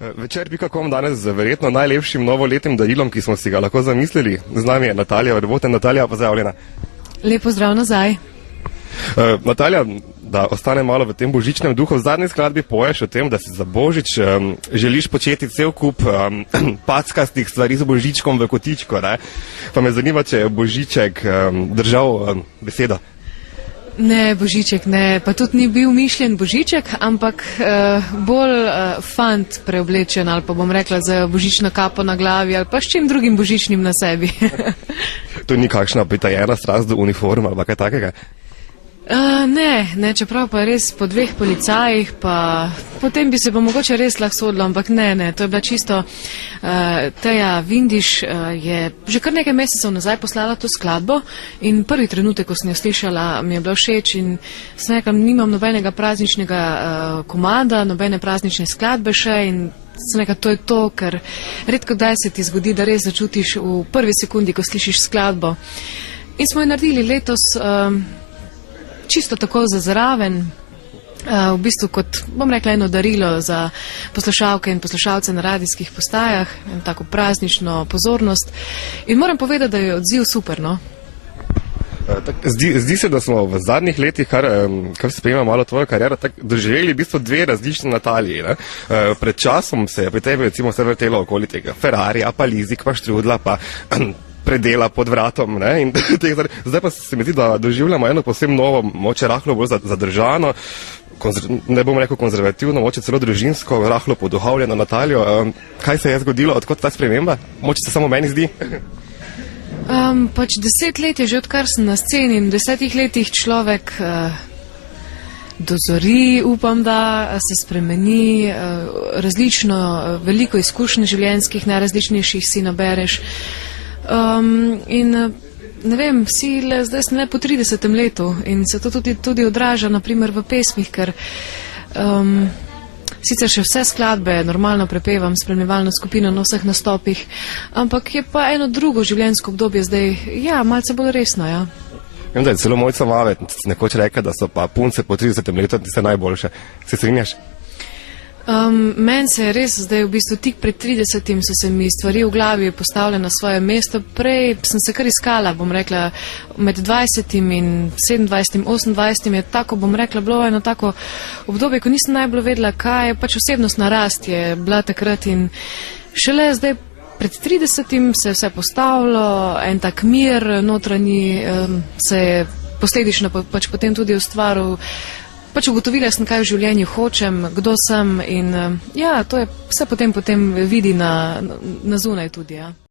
Večer.com danes z verjetno najlepšim novoletnim darilom, ki smo si ga lahko zamislili. Z nami je Natalija Verboten. Natalija, pozdravljena. Lep pozdrav nazaj. Natalija, da ostane malo v tem božičnem duhu, v zadnji skladbi poješ o tem, da si za božič želiš početi cel kup packastih stvari z božičkom v kotičko. Ne? Pa me zanima, če je božiček držal besedo. Ne, božiček ne, pa tudi ni bil mišljen božiček, ampak bolj fant preoblečen ali pa bom rekla z božično kapo na glavi ali pa s čim drugim božičnim na sebi. To ni kakšna pritajena strast do uniforma ali kaj takega? Ne, čeprav pa res po dveh policajih, pa potem bi se pa mogoče res lahko sodilo, ampak ne, to je bila čisto, Teja Vindiš je že kar nekaj mesecev nazaj poslala to skladbo in prvi trenutek, ko sem jo slišala, mi je bilo všeč in sem rekla, nimam nobenega prazničnega komada, nobene praznične skladbe še in sem rekla, to je to, ker redko kdaj se ti zgodi, da res začutiš v prvi sekundi, ko slišiš skladbo. In smo jo naredili letos čisto tako za zraven, v bistvu kot, bom rekla, eno darilo za poslušalke in poslušalce na radijskih postajah, in tako praznično pozornost. In moram povedati, da je odziv super, no. Zdi se, da smo v zadnjih letih, kar spremlja malo tvojo kariero, doživeli v bistvu dve različne Nataliji. Ne? Pred časom se je pri tebi recimo vse vrtelo okoli tega Ferrarija, pa Lizik, pa Štrudla, pa predela pod vratom. Ne? In zdaj pa se mi zdi, da doživljamo eno posebno novo, moče rahlo bolj zadržano, ne bom rekel konzervativno, moče celo družinsko, rahlo poduhovljeno Natalijo. Kaj se je zgodilo, odkot ta sprememba? Moče se samo meni zdi? Pač 10 let je že odkar sem na sceni in v 10 letih človek dozori, upam, da se spremeni, različno, veliko izkušenj življenjskih, najrazličnejših si nabereš. In ne vem, zdaj sem le po 30. letu in se to tudi odraža naprimer v pesmih, ker sicer še vse skladbe normalno prepevam s spremljevalno skupino na vseh nastopih, ampak je pa eno drugo življenjsko obdobje zdaj, ja, malce bolj resno, ja. Vem, da je celo Mojca Mave nekoč rekel, da so pa punce po 30. letu tiste najboljše. Se strinjaš? Meni se je res zdaj v bistvu tik pred 30. so se mi stvari v glavi postavile na svoje mesto. Prej sem se kar iskala, bom rekla, med 20. in 27. 28. je tako, bom rekla, bilo eno tako obdobje, ko nisem najbolj vedela, kaj je pač osebnostna rast je bila takrat in šele zdaj pred 30. se je vse postavilo, en tak mir notranji se je posledično pač potem tudi ustvaril. Pač ugotovila sem, kaj v življenju hočem, kdo sem in ja, to je vse potem vidi na zunaj tudi, ja.